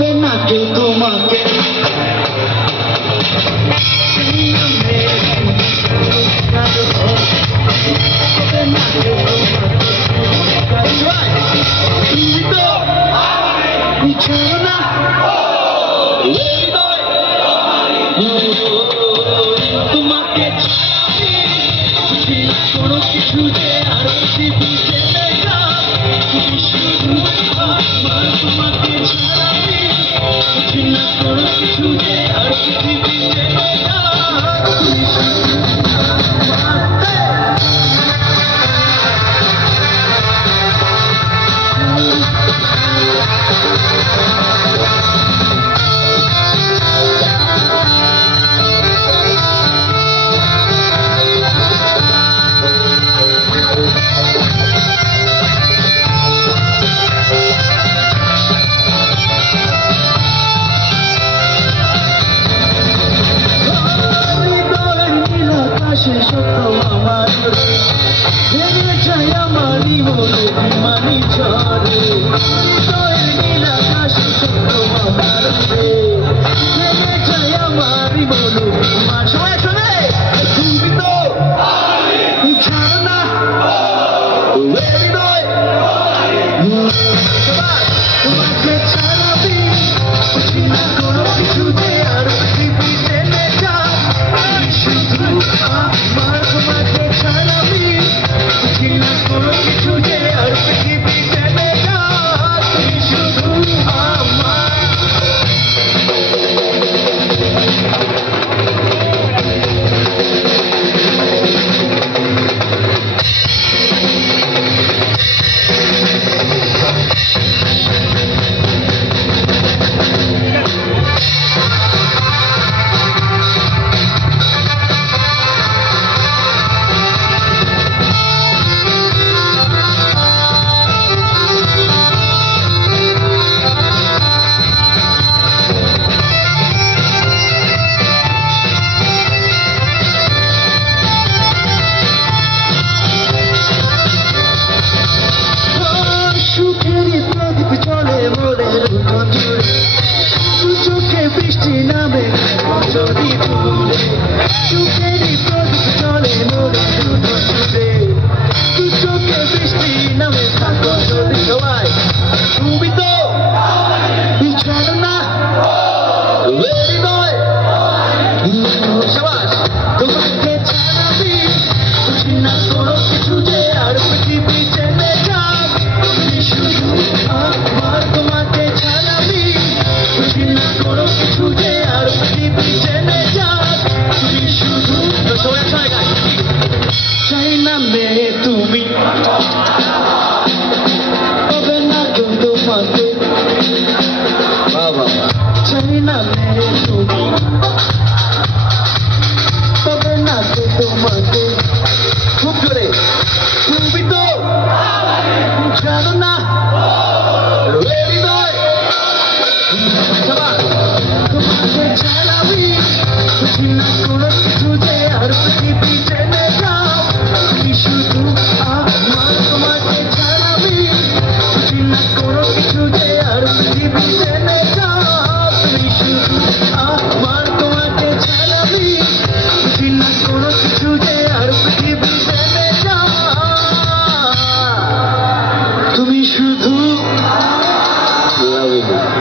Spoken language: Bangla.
হবে না কেউ তোমাকে তোমাকে কোনো কিছু যে আর পৃথিবীতে নেই না তুমি শুধু আমার তোমাকে ছাড়াবি বুঝি না কোনো কিছু যে আর পৃথিবীতে নেই না তুমি শুধু সত্য আমার ভেঙে চাই আমারই বলে বিমানি ঝরে হৃদয়ের নীল আকাশে সত্য আমার ভেঙে চাই আমারই বলে আমার সবাই শোনে তুমি তো ছাড়ো না হৃদয় তোমাকে ছাড়াবি বুঝি না কোনো কিছুতে আর পৃথিবীতে নেতা শুধু আমার তোমাকে ছাড়াবি বুঝি না কোনো কিছু যে আর পৃথিবীতে নেতা তুমি শুধু আমার চোখে বৃষ্টি নামে যদি তুলে সুখেরই প্রদীপ চলে মোরে দুটো ছুটে দু চোখে বৃষ্টি নামে থাকো যদি সবাই তুমি তো ছাড়ো না হৃদয় সবাই তোমাকে ছাড়াবি বুঝি না কোনো কিছু যে আর পৃথিবীতে নেতা তুমি শুধু আমার তোমাকে ছাড়াবি বুঝি না কোনো কিছু যে আর পৃথিবীতে নেতা তুমি শুধু চাই না মেয়ে তুমি হবে না কেউ তোমাকে চাই না মেয়ে তুমি হবে না কেউ তোমাকে খুব জোরে তুমি তো জানো না হৃদয় তোমাকে ছাড়াবি বুঝি না কোনো কিছু যে আর পৃথিবীতে নেতা তুমি শুধু আমার তোমাকে ছাড়াবি বুঝি না কোনো কিছু যে আর পৃথিবীতে নেতা